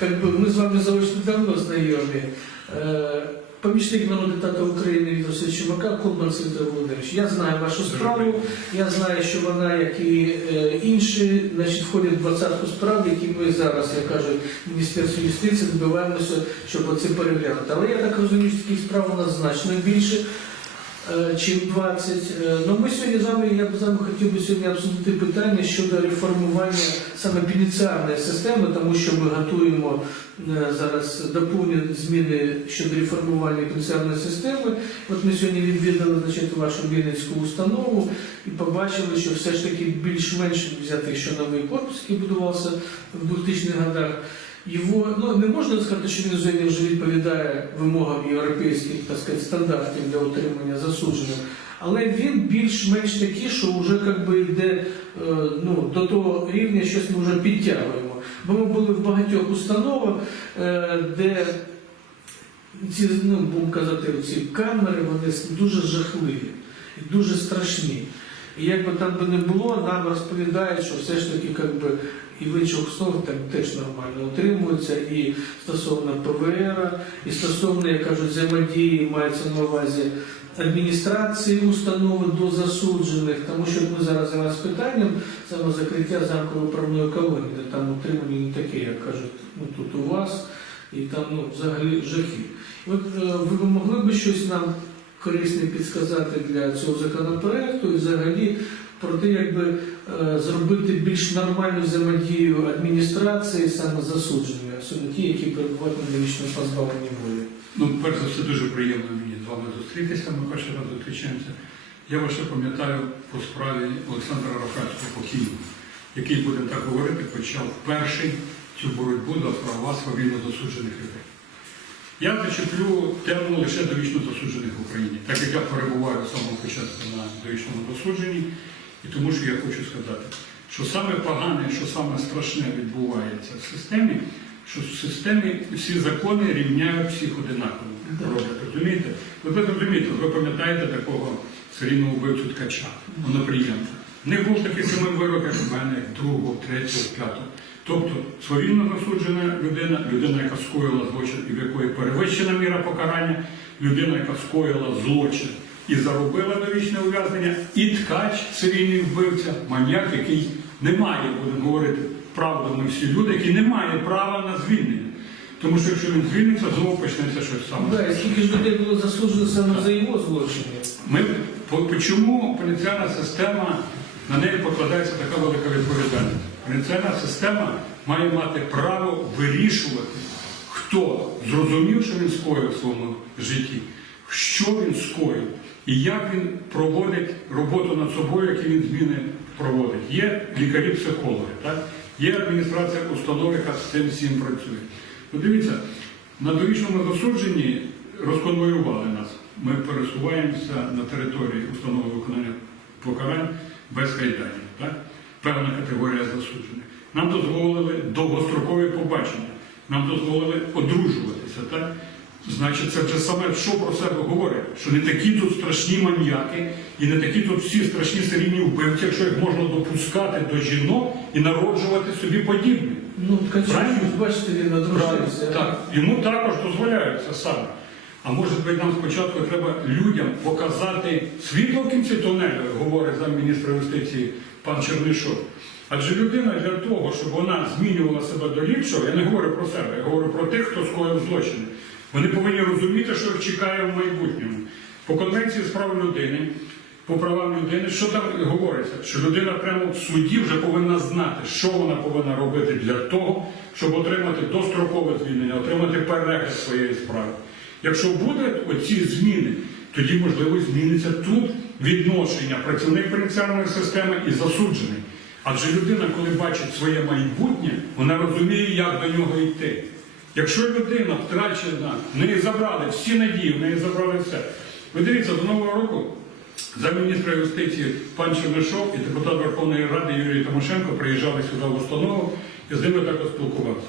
как бы мы с вами заочно давно знайомі. Е, Помічник народного депутата України Віктор Васильович Чумака, Колбан Святий Володимирович. Я знаю вашу справу, я знаю, що вона, як і е, інші, значить, входить в двадцятку справ, які ми зараз, як кажуть, Міністерство юстиції добиваємося, щоб оце переглянути. Але я так розумію, що таких справ у нас значно більше. Е, Чим 20. Е, Ну ми сьогодні з вами, я б з вами хотів би сьогодні обсудити питання щодо реформування саме пенітенціарної системи, тому що ми готуємо е, зараз доповнені зміни щодо реформування пенітенціарної системи. От ми сьогодні відвідали значить, вашу Вінницьку установу і побачили, що все ж таки більш-менш взяти, що новий корпус, який будувався в 2000-х годах. Його ну не можна сказати, що він сьогодні вже відповідає вимогам європейських так сказати, стандартів для утримання засуджених, але він більш-менш такий, що вже як би йде е, ну, до того рівня, щось ми вже підтягуємо. Бо ми були в багатьох установах, е, де ці, ну, будемо казати, ці камери вони дуже жахливі і дуже страшні. І як би там би не було, нам розповідають, що все ж таки як би, і в інших установах там теж нормально утримуються, і стосовно ПВР, і стосовно, як кажуть, взаємодії мається на увазі адміністрації установи до засуджених, тому що ми зараз займаємося питанням саме закриття замкової правної колонії, де там утримані не таке, як кажуть, ну тут у вас, і там ну, взагалі жахи. От е, ви могли б щось нам корисне підсказати для цього законопроекту і взагалі про те, якби е, зробити більш нормальну взаємодію адміністрації саме засудженими, особливо ті, які перебувають на довічному позбавленні волі. Ну, перш за все, дуже приємно мені з вами зустрітися. Ми перший раз зустрічаємося. Я ще пам'ятаю по справі Олександра Рафальського покійного, який, будемо так говорити, почав перший цю боротьбу за права свавільно засуджених людей. Я зачеплю тему лише довічно засуджених в Україні, так як я перебуваю з самого початку на довічному засудженні, і тому що я хочу сказати, що саме погане, що саме страшне відбувається в системі, що в системі всі закони рівняють всіх одинаково. Роблять, розумієте? Ви ви розумієте, ви пам'ятаєте такого серійного вбивцю ткача, Онопрієнта. Не був такий самий вирок, як в мене, як другого, третього, п'ятого. Тобто свавільно засуджена людина, людина, яка скоїла злочин і в якої перевищена міра покарання, людина, яка скоїла злочин і заробила довічне ув'язнення, і ткач, серійний вбивця, маньяк, який не має, будемо говорити, правду ми всі люди, який не має права на звільнення. Тому що якщо він звільниться, знову почнеться щось саме. Да, і скільки ж людей було засуджено саме за його злочини? Ми чому пенітенціарна система на неї покладається така велика відповідальність? Пенітенціарна система має мати право вирішувати, хто зрозумів, що він скоїв в своєму житті, що він скоїв і як він проводить роботу над собою, які він зміни проводить. Є лікарі-психологи, так? є адміністрація установ, яка з цим всім працює. Подивіться, на довічному засудженні розконвоювали нас. Ми пересуваємося на території установи виконання покарань без кайданів. Так? Певна категорія засуджених. Нам дозволили довгострокові побачення, нам дозволили одружуватися. Так? Значить, це вже саме що про себе говорить, що не такі тут страшні маньяки і не такі тут всі страшні серійні вбивці, якщо їх можна допускати до жінок і народжувати собі подібне. Ну, Правильно? бачите, він одружився. Так, йому також дозволяється саме. А може бути, нам спочатку треба людям показати світло в кінці тунелю, говорить замміністра юстиції пан Чернишов. Адже людина для того, щоб вона змінювала себе до ліпшого, я не говорю про себе, я говорю про тих, хто скоїв злочини. Вони повинні розуміти, що їх чекає в майбутньому. По конвенції з прав людини, по правам людини, що там говориться? Що людина прямо в суді вже повинна знати, що вона повинна робити для того, щоб отримати дострокове звільнення, отримати перегляд своєї справи. Якщо будуть оці зміни, тоді можливо зміниться тут відношення працівник пенітенціарної системи і засуджений. Адже людина, коли бачить своє майбутнє, вона розуміє, як до нього йти. Якщо людина втрачена, в неї забрали всі надії, в неї забрали все. Ви дивіться, до Нового року замміністра юстиції пан Чернишов і депутат Верховної Ради Юрій Тимошенко приїжджали сюди в установу і з ними також спілкувався.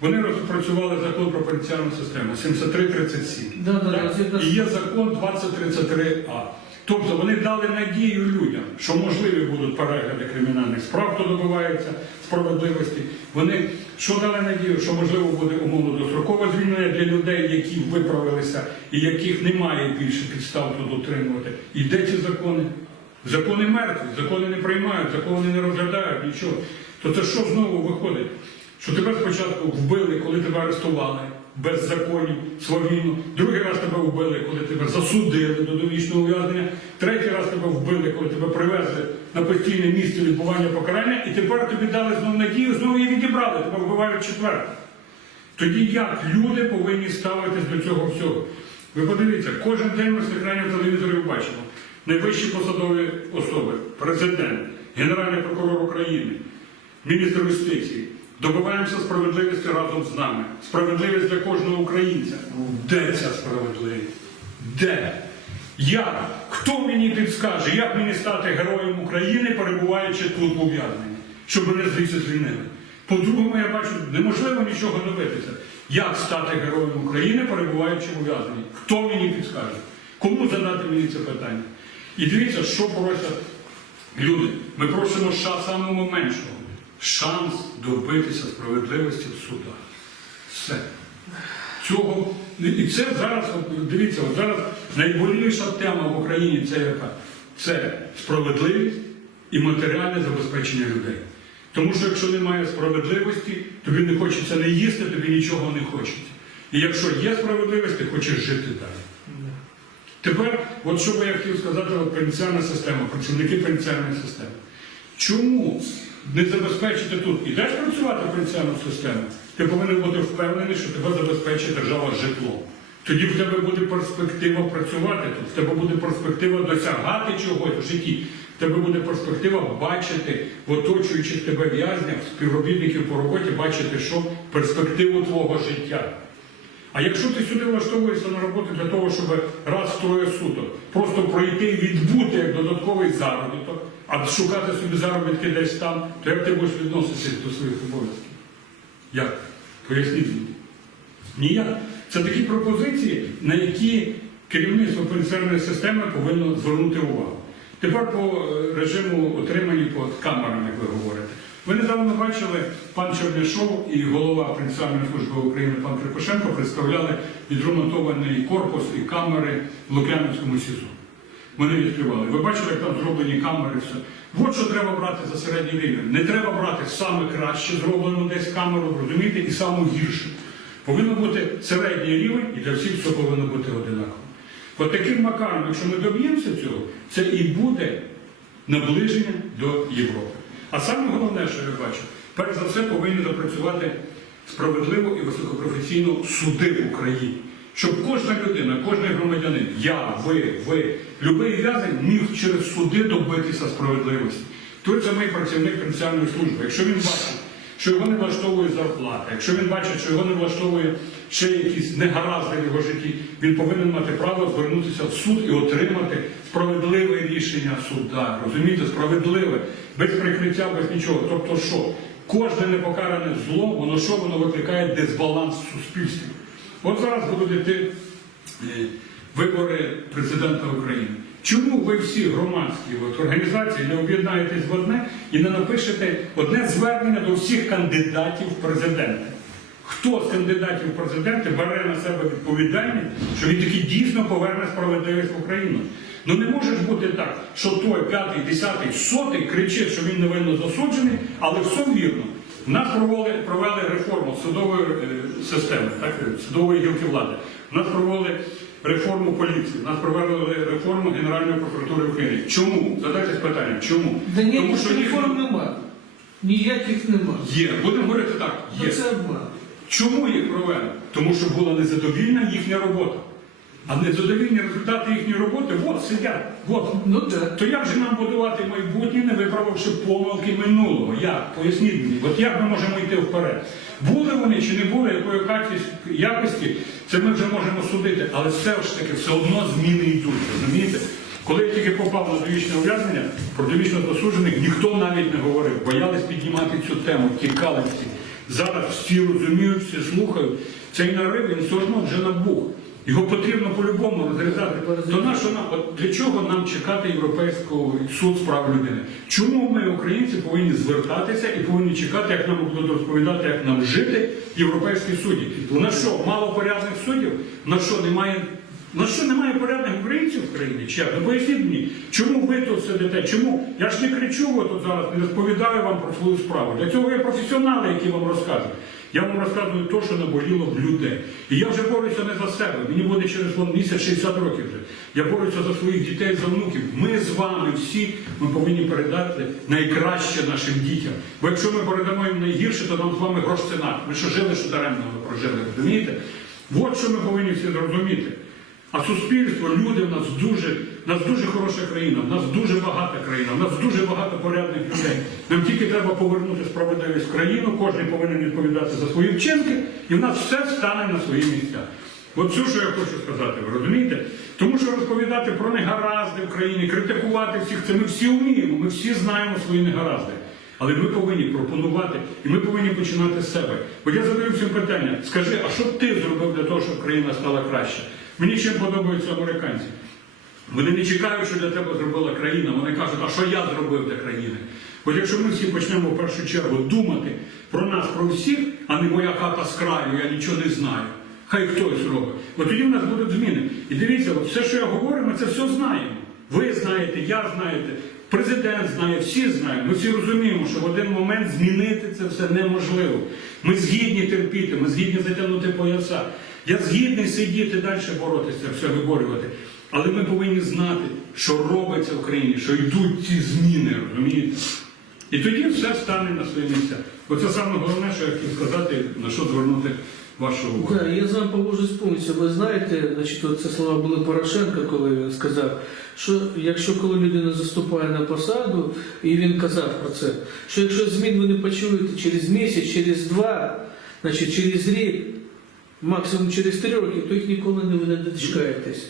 Вони розпрацювали закон про пенітенціарну систему 7337. Да, да, це якраз- І є закон 2033А. Тобто вони дали надію людям, що можливі будуть перегляди кримінальних справ, хто добивається справедливості. Вони що дали надію, що можливо буде умовно дострокове звільнення для людей, які виправилися і яких немає більше підстав тут утримувати. І де ці закони? Закони мертві, закони не приймають, закони не розглядають, нічого. То це що знову виходить? Що тебе спочатку вбили, коли тебе арестували без законів, свавільно, другий раз тебе вбили, коли тебе засудили до довічного ув'язнення, третій раз тебе вбили, коли тебе привезли на постійне місце відбування покарання, і тепер тобі дали знову надію, знову її відібрали, тебе вбивають четверте. Тоді як люди повинні ставитись до цього всього? Ви подивіться, кожен день ми з екранів телевізорів бачимо найвищі посадові особи, президент, Генеральний прокурор України, міністр юстиції. Добиваємося справедливості разом з нами. Справедливість для кожного українця. Де ця справедливість? Де? Як? Хто мені підскаже, як мені стати героєм України, перебуваючи тут в ув'язненні, щоб мене звідси звільнили? По-другому, я бачу, неможливо нічого добитися. Як стати героєм України, перебуваючи в ув'язненні? Хто мені підскаже? Кому задати мені це питання? І дивіться, що просять люди. Ми просимо ша самого меншого. Шанс добитися справедливості в судах. Все. Цього і це зараз, дивіться, от зараз найболіша тема в Україні це яка? Це справедливість і матеріальне забезпечення людей. Тому що якщо немає справедливості, тобі не хочеться не їсти, тобі нічого не хочеться. І якщо є справедливість, ти хочеш жити далі. Тепер, от що би я хотів сказати, от пенсіонна система, працівники пенсіонної системи. Чому не забезпечити тут? Ідеш працювати в пенсіонну систему, ти повинен бути впевнений, що тебе забезпечить держава житлом. Тоді в тебе буде перспектива працювати тут, в тебе буде перспектива досягати чогось в житті, в тебе буде перспектива бачити в оточуючих тебе в'язнях, співробітників по роботі, бачити, що перспективу твого життя. А якщо ти сюди влаштовуєшся на роботу для того, щоб раз троє суток просто пройти і відбути як додатковий заробіток, а шукати собі заробітки десь там, то як ти будеш відноситися до своїх обов'язків? Як? Поясніть мені. Ніяк. Це такі пропозиції, на які керівництво пенсіонної системи повинно звернути увагу. Тепер по е, режиму отримання по камерам, як ви говорите. Ви недавно бачили, пан Чернишов і голова Пенсіонної служби України пан Крикошенко представляли відремонтований корпус і камери в Лук'янівському СІЗО. Вони відкривали. Ви бачили, як там зроблені камери, все. От що треба брати за середній рівень. Не треба брати саме краще зроблену десь камеру, розумієте, і саму гіршу. Повинен бути середній рівень, і для всіх все повинно бути одинаково. От таким макаром, якщо ми доб'ємося цього, це і буде наближення до Європи. А саме головне, що я бачу, перш за все повинні запрацювати справедливо і високопрофесійно суди в Україні. Щоб кожна людина, кожен громадянин, я, ви, ви, любий в'язень міг через суди добитися справедливості. Тут це мій працівник пенсіальної служби. Якщо він бачить, що його не влаштовує зарплата, якщо він бачить, що його не влаштовує ще якісь негаразди в його житті, він повинен мати право звернутися в суд і отримати справедливе рішення суда. Розумієте, справедливе, без прикриття, без нічого. Тобто, що кожне непокаране зло, воно що воно викликає дисбаланс в суспільстві. От зараз будуть йти е, вибори президента України. Чому ви всі громадські от, організації не об'єднаєтесь в одне і не напишете одне звернення до всіх кандидатів в президенти? Хто з кандидатів в президенти бере на себе відповідальність, що він таки дійсно поверне справедливість в Україну? Ну не може ж бути так, що той п'ятий, десятий, сотий кричить, що він невинно засуджений, але все вірно. У нас провели, провели реформу судової е, системи, так, судової гілки влади. У нас провели реформу поліції, нас провели реформу Генеральної прокуратури України. Чому? Задайте питання, чому? Да Тому ніяких що реформ нема. Ніяких нема. є. Будемо говорити так, є. Це обман. Чому їх провели? Тому що була незадовільна їхня робота. А незадовільні результати їхньої роботи от сидять. От. Ну так. То як же нам будувати майбутнє, не виправивши помилки минулого? Як? Поясніть мені, от як ми можемо йти вперед? Були вони чи не були, якої якості, це ми вже можемо судити, але все ж таки все одно зміни йдуть, розумієте? Коли я тільки попав на довічне ув'язнення, про довічно засуджених ніхто навіть не говорив, боялись піднімати цю тему, тікали всі. Зараз всі розуміють, всі слухають. Цей нарив він все одно вже набух. Його потрібно по-любому розрізати. То на що нам, от для чого нам чекати Європейський суд з прав людини? Чому ми, українці, повинні звертатися і повинні чекати, як нам будуть розповідати, як нам жити європейські судді? У нас що, мало порядних суддів? У нас що, немає. Ну що немає порядних українців в країні? Чи? Ну поясніть мені, чому ви тут сидите? Чому? Я ж не кричу от тут зараз, не розповідаю вам про свою справу. Для цього є професіонали, які вам розказують. Я вам розказую те, що наболіло в людей. І я вже борюся не за себе. Мені буде через місяць 60 років вже. Я борюся за своїх дітей, за внуків. Ми з вами всі ми повинні передати найкраще нашим дітям. Бо якщо ми передамо їм найгірше, то нам з вами грош ціна. Ми що жили, що даремно ми прожили, розумієте? От що ми повинні всі зрозуміти. А суспільство, люди в нас дуже, в нас дуже хороша країна, в нас дуже багата країна, в нас дуже багато порядних людей. Нам тільки треба повернути справедливість в країну, кожен повинен відповідати за свої вчинки, і в нас все стане на свої місця. От все, що я хочу сказати, ви розумієте? Тому що розповідати про негаразди в країні, критикувати всіх, це ми всі вміємо, ми всі знаємо свої негаразди. Але ми повинні пропонувати, і ми повинні починати з себе. Бо я задаю всім питання: скажи, а що ти зробив для того, щоб країна стала краще? Мені чим подобаються американці. Вони не чекають, що для тебе зробила країна. Вони кажуть, а що я зробив для країни? От якщо ми всі почнемо в першу чергу думати про нас, про всіх, а не моя хата з краю, я нічого не знаю. Хай хтось робить. От тоді в нас будуть зміни. І дивіться, от все, що я говорю, ми це все знаємо. Ви знаєте, я знаєте, президент знає, всі знають. Ми всі розуміємо, що в один момент змінити це все неможливо. Ми згідні терпіти, ми згідні затягнути пояса. Я згідний сидіти далі боротися, все виборювати. Але ми повинні знати, що робиться в країні, що йдуть ці зміни, розумієте? І тоді все стане на свої місця. Оце саме головне, що я хотів сказати, на що звернути вашу увагу. Да, я з вами погоджуюсь повністю. Ви знаєте, значить, це слова були Порошенка, коли він сказав, що якщо коли людина заступає на посаду, і він казав про це, що якщо змін ви не почуєте через місяць, через два, значить через рік, максимум через три роки, то їх ніколи не ви не дочекаєтесь.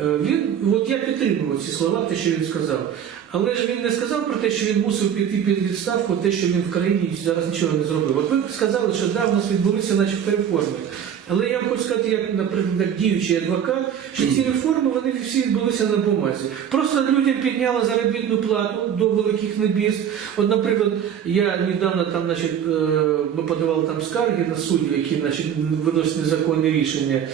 Е, Він, от я підтримував ці слова, те, що він сказав. Але ж він не сказав про те, що він мусив піти під відставку, те, що він в країні зараз нічого не зробив. От ви сказали, що да, в нас відбулися начебто реформи. Але я хочу сказати, як, наприклад, як діючий адвокат, що ці реформи вони всі відбулися на бумазі. Просто людям підняли заробітну плату до великих небіс. От, наприклад, я недавно там, значить, е, ми подавали там скарги на суддів, які значить, виносять незаконні рішення.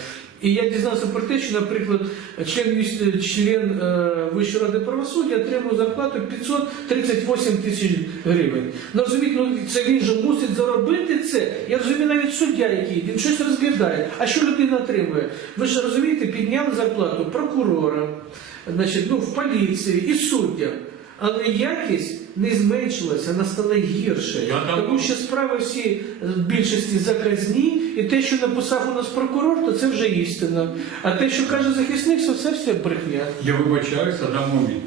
І я дізнався про те, що, наприклад, член, член е, Вищої ради правосуддя отримав зарплату 538 тисяч гривень. Ну розумієте, ну це він же мусить заробити це. Я розумію, навіть суддя, який він щось розглядає. А що людина отримує? Ви ж розумієте, підняли зарплату прокурора, значить, ну, в поліції і суддям. Але якість не зменшилася, вона стала гірше. Тому що справи всі в більшості заказні, і те, що написав у нас прокурор, то це вже істина. А те, що каже захисник, то це все брехня. Я вибачаюся, дам відповідь.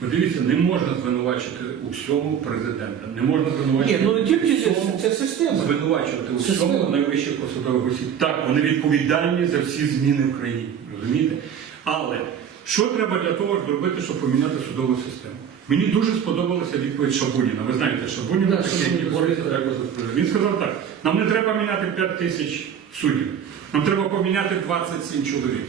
Подивіться, не можна звинувачити у всьому президента. Не можна звинувачити Ні, ну тільки у всьому- це система. звинувачувати у Система. всьому найвищих посадових осіб. Так, вони відповідальні за всі зміни в країні. Розумієте? Але що треба для того щоб зробити, щоб поміняти судову систему? Мені дуже сподобалася відповідь Шабуніна. Ви знаєте, Шабунін Да, такий, Шабунін, бореться так. Він сказав так: нам не треба міняти 5 тисяч суддів, нам треба поміняти 27 чоловік.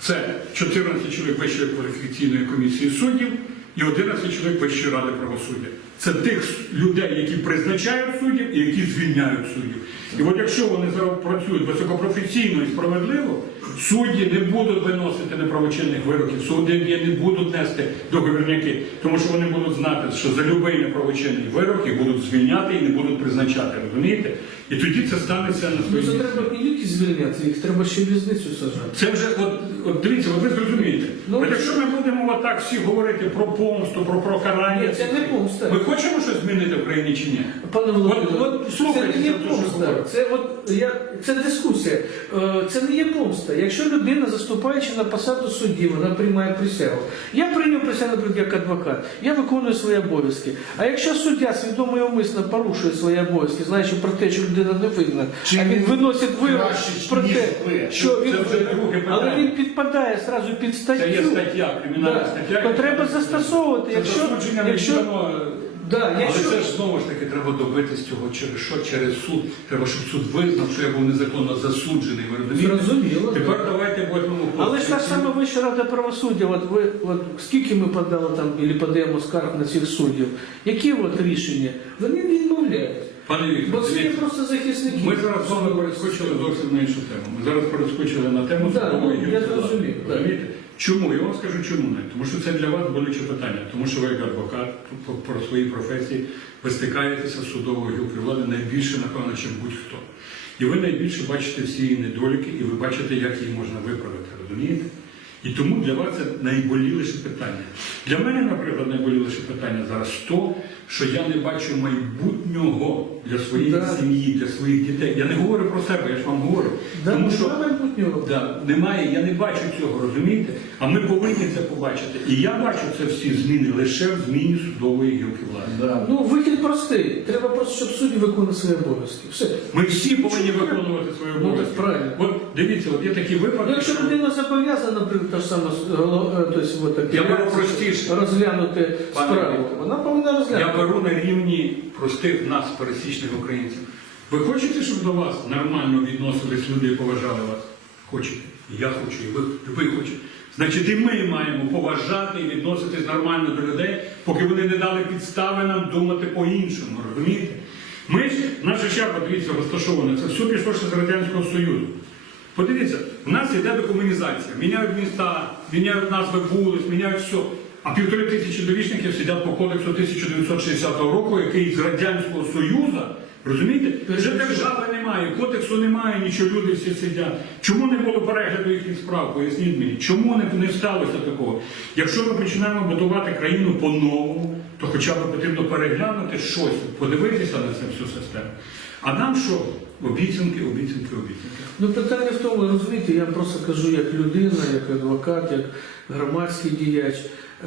Це 14 чоловік Вищої кваліфікаційної комісії суддів і 11 чоловік Вищої ради правосуддя. Це тих людей, які призначають суддів і які звільняють суддів. І от якщо вони працюють високопрофесійно і справедливо, судді не будуть виносити неправочинних вироків, судді не будуть нести договірняки, тому що вони будуть знати, що за будь-який неправочинний вирок їх будуть звільняти і не будуть призначати. Розумієте? І тоді це станеться на Ну це треба не тільки звільняти, їх треба ще в в'язницю сажати. Це вже, от, от дивіться, от ви зрозумієте. Ну, от якщо ми будемо отак всі говорити про помсту, про прокарання, Ні, це не помста. ми хочемо щось змінити в країні чи ні? Пане Володимире, От- от слухайте, це не є те, що помста. говорю. Це от я це дискусія. Е, Це не є помста. Якщо людина, заступаючи на посаду судді, вона приймає присягу. Я прийняв присягу, наприклад, як адвокат. Я виконую свої обов'язки. А якщо суддя свідомо і умисно порушує свої обов'язки, знаючи про те, що людина не винна, Чи а він виносить вирок краще, про ніж те, ви? що Це він вже друге але він підпадає зразу під статтю. Це є стаття, кримінальна Да. стаття. То яка- треба застосовувати. Це Якщо, засудження якщо Да, Але якщо... це ж знову ж таки треба добитись цього через що? Через суд. Треба, щоб суд визнав, що я був незаконно засуджений. Ви розумієте? Зрозуміло. Тепер да. давайте будемо Але ж та ж сама Вища рада правосуддя, от ви от скільки ми подали там і подаємо скарг на цих суддів, які от рішення? Вони відмовляють. Пане Бо це є просто захисники. ми зараз з вами перескочили зовсім на іншу тему. Ми зараз перескочили на тему Да, судової ну, я гілки влади. зрозумів, так. Розумієте? Чому? Я вам скажу, чому не. Тому що це для вас болюче питання. Тому що ви як адвокат по- про свої професії ви стикаєтеся з судовою гілкою влади найбільше, напевно, чим будь-хто. І ви найбільше бачите всі її недоліки, і ви бачите, як її можна виправити. Розумієте? І тому для вас це найболіліше питання. Для мене, наприклад, найболіліше питання зараз то, що я не бачу майбутнього для своєї Да. сім'ї, для своїх дітей. Я не говорю про себе, я ж вам говорю. Да, тому що майбутнього. Да, немає, я не бачу цього, розумієте? А ми повинні це побачити. І я бачу це всі зміни лише в зміні судової гілки влади. Ну, вихід простий. Треба просто, щоб судді виконували свої обов'язки. Все. Ми всі повинні Чому? виконувати свої Ну, правильно. От дивіться, от є такі випадки. Ну, якщо людина зобов'язана, наприклад, та ж сама е, е, тобто, от, Я простіше. розглянути Пане справу, вона повинна Я розглянути. Беру на рівні простих нас, пересічних українців. Ви хочете, щоб до вас нормально відносились люди і поважали вас? Хочете? Я хочу, і ви, ви хочете. Значить, і ми маємо поважати і відноситись нормально до людей, поки вони не дали підстави нам думати по-іншому. Розумієте? Ми ж, наша шляпа, дивіться, розташована, це все пішло ще з Радянського Союзу. Подивіться, в нас йде декомунізація. Міняють міста, міняють назви вулиць, міняють все. А півтори тисячі довічників сидять по кодексу 1960 року, який з Радянського Союзу, розумієте, вже держави немає, кодексу немає, нічого люди всі сидять. Чому не було перегляду їхніх справ? Поясніть мені, чому не, сталося такого? Якщо ми починаємо будувати країну по-новому, то хоча б потрібно переглянути щось, подивитися на це всю систему. А нам що? Обіцянки, обіцянки, обіцянки. Ну питання в тому, розумієте, я просто кажу як людина, як адвокат, як громадський діяч.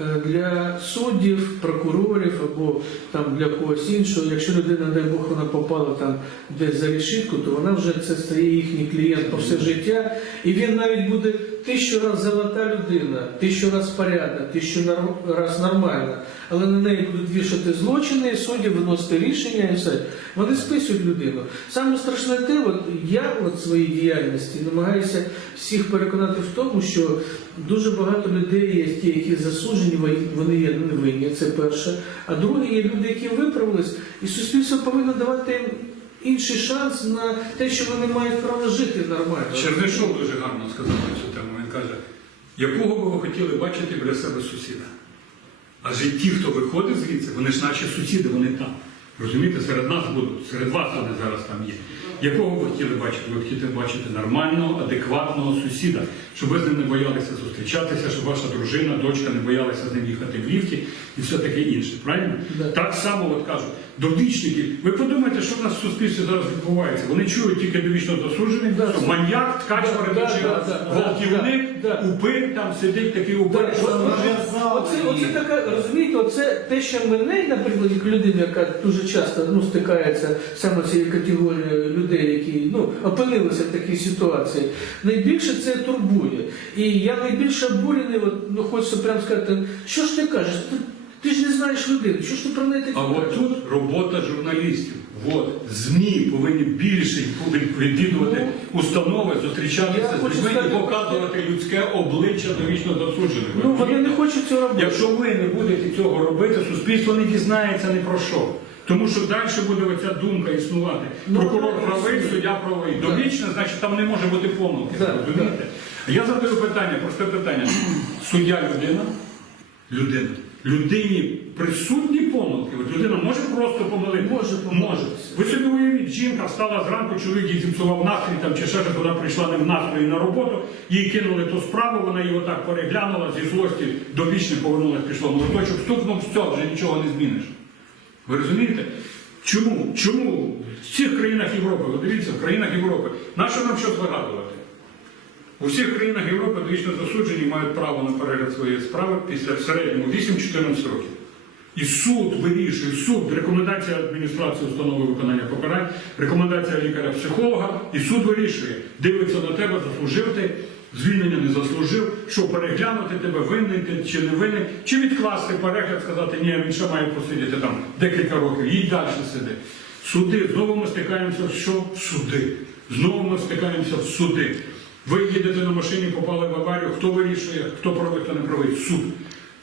Е, Для суддів, прокурорів або там для когось іншого, якщо людина, дай Бог, вона попала там десь за решітку, то вона вже це стає їхній клієнт по все життя, і він навіть буде тисячу раз золота людина, тисячу раз порядна, тисячу раз нормальна, але на неї будуть вішати злочини, судді виносити рішення і все. Вони списують людину. Саме страшне те, от я от своїй діяльності намагаюся всіх переконати в тому, що дуже багато людей є ті, які засуджені, вони- є невинні, це перше. А друге, є люди, які виправились, і суспільство повинно давати їм інший шанс на те, що вони мають право жити нормально. Чернишов дуже гарно сказав на цю тему. Він каже, якого би ви хотіли бачити біля себе сусіда? Адже ті, хто виходить звідси, вони ж наші сусіди, вони там. Розумієте, серед нас будуть, серед вас вони зараз там є. Якого ви хотіли бачити? Ви хотіли бачити нормального, адекватного сусіда, щоб ви з ним не боялися зустрічатися, щоб ваша дружина, дочка не боялися з ним їхати в ліфті і все таке інше. Правильно? Да. Так само от кажуть, довічники. Ви подумайте, що в нас в суспільстві зараз відбувається. Вони чують тільки довічно засуджених, Да. маньяк, ткач Да, да, да, да, гвалтівник, да, упир, там сидить такий упир. Що- Оце, оце така, розумієте, оце те, що мене, наприклад, як людина, яка дуже часто ну, стикається саме цією категорією людей, які ну, опинилися в такій ситуації, найбільше це турбує. І я найбільше обурений, от, ну хочеться прямо сказати, що ж ти кажеш? Ти, ти ж не знаєш людину, що ж ти про неї таке А от тут робота журналістів. От ЗМІ повинні більше відвідувати установи, Я зустрічатися з хочу людьми і сказати- показувати людське обличчя довічно засуджених. Ну, вони не хочуть цього робити. Якщо ви не будете цього робити, суспільство не дізнається ні про що. Тому що далі буде оця думка існувати. Ну, Прокурор ну, правий, ну, суддя правий. Довічно, значить, там не може бути помилки. Да, розумієте? Я задаю питання, просте питання. Суддя людина? Людина. Людині присутні помилки. От людина може просто помилити? Може помилитися. Ви собі уявіть, жінка встала зранку, чоловік їй зіпсував настрій там, чи ще щось, вона прийшла не в настрої на роботу, їй кинули ту справу, вона її отак переглянула зі злості, до довічне повернулась, пішло. Ну лоточок стукнув, все, вже нічого не зміниш. Ви розумієте? Чому? Чому в цих країнах Європи, ви дивіться, в країнах Європи, нащо нам щось вигадувати? У всіх країнах Європи довічно засуджені мають право на перегляд своєї справи після в середньому 8-14 років. І суд вирішує, суд, рекомендація адміністрації установи виконання покарань, рекомендація лікаря-психолога, і суд вирішує, дивиться на тебе, заслужив ти звільнення не заслужив, що переглянути тебе, винний ти чи не винний, чи відкласти перегляд, сказати, ні, він ще має посидіти там декілька років, їдь далі сиди. Суди, знову ми стикаємося що? Суди. Знову ми стикаємося в суди. Ви їдете на машині, попали в аварію, хто вирішує, хто правий, хто не правий? Суд.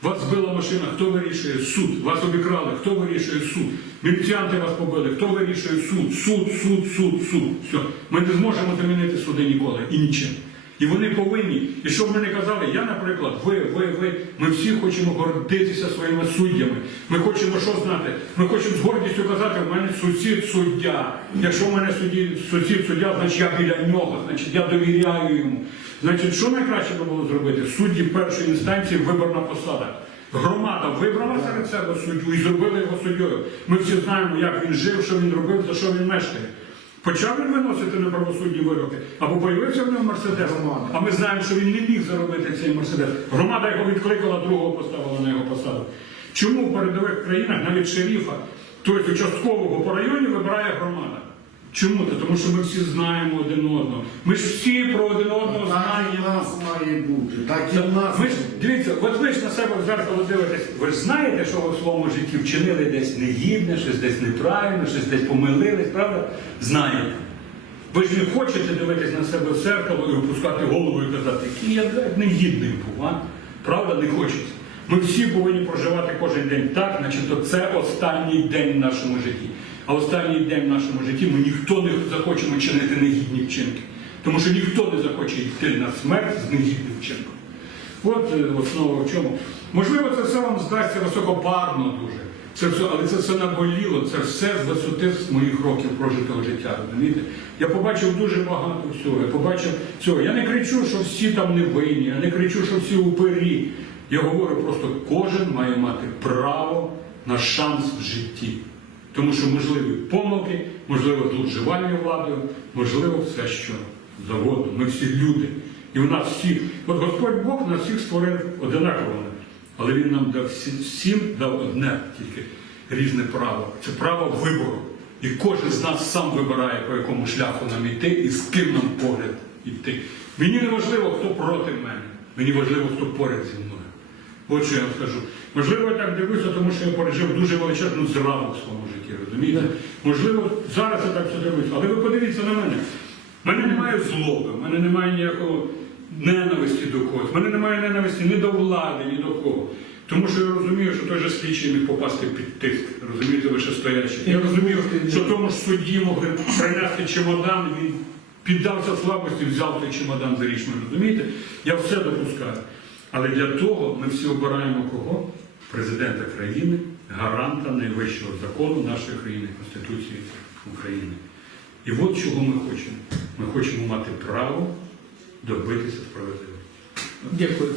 Вас збила машина, хто вирішує? Суд. Вас обікрали, хто вирішує? Суд. Міліціанти вас побили, хто вирішує? Суд, суд, суд, суд, суд. Все. Ми не зможемо замінити суди ніколи і нічим. І вони повинні. І щоб ми не казали, я, наприклад, ви, ви, ви, ми всі хочемо гордитися своїми суддями. Ми хочемо що знати? Ми хочемо з гордістю казати, в мене сусід суддя. Якщо в мене суді- сусід суддя, значить я біля нього, значить я довіряю йому. Значить, що найкраще би було зробити? Судді першої інстанції виборна посада. Громада вибрала серед себе суддю і зробили його суддєю. Ми всі знаємо, як він жив, що він робив, за що він мешкає. Почав він виносити неправосудні вироки, або появився в нього мерседес. А ми знаємо, що він не міг заробити цей мерседес. Громада його відкликала, другого поставила на його посаду. Чому в передових країнах навіть шерифа, тобто участкового по районі, вибирає громада? Чому? Тому що ми всі знаємо один одного. Ми ж всі про один одного Так і в знаємо. нас має бути, так і в нас. Ви ж дивіться, от ви ж на себе в зеркало дивитесь, ви ж знаєте, що ви в своєму житті вчинили десь негідне, щось десь неправильно, щось десь помилились, правда? Знаєте. Ви ж не хочете дивитись на себе в зеркало і опускати голову і казати, який я блядь, негідний був, а? Правда, не хочеться. Ми всі повинні проживати кожен день так, наче то це останній день в нашому житті. А останній день в нашому житті ми ніхто не захочемо чинити негідні вчинки. Тому що ніхто не захоче йти на смерть з негідним вчинком. От е, основа в чому. Можливо, це все вам здасться високопарно дуже. Це все, але це все наболіло, це все з висоти з моїх років прожитого життя. розумієте? Я побачив дуже багато всього. Я побачив цього. Я не кричу, що всі там не винні, я не кричу, що всі упері. Я говорю просто, кожен має мати право на шанс в житті. Тому що можливі помилки, можливо, зловживання владою, можливо, все що завгодно. Ми всі люди. І у нас всі, от Господь Бог нас всіх створив одинаково. Але Він нам дав всім дав одне тільки різне право. Це право вибору. І кожен з нас сам вибирає, по якому шляху нам йти і з ким нам поряд йти. Мені не важливо, хто проти мене. Мені важливо, хто поряд зі мною. От що я вам скажу. Можливо, я так дивлюся, тому що я пережив дуже величезну зраду в своєму житті, розумієте? Можливо, зараз я так все дивлюся, але ви подивіться на мене. У мене немає злоби, в мене немає ніякого ненависті до когось, в мене немає ненависті ні до влади, ні до кого. Тому що я розумію, що той же слідчий міг попасти під тиск, розумієте, лише стоячий. Я розумію, що тому ж судді могли принести чемодан, він піддався слабості, взяв той чемодан за річми, розумієте? Я все допускаю. Але для того ми всі обираємо кого? Президента країни, гаранта найвищого закону нашої країни, Конституції України. І от чого ми хочемо. Ми хочемо мати право добитися справедливості. Дякую.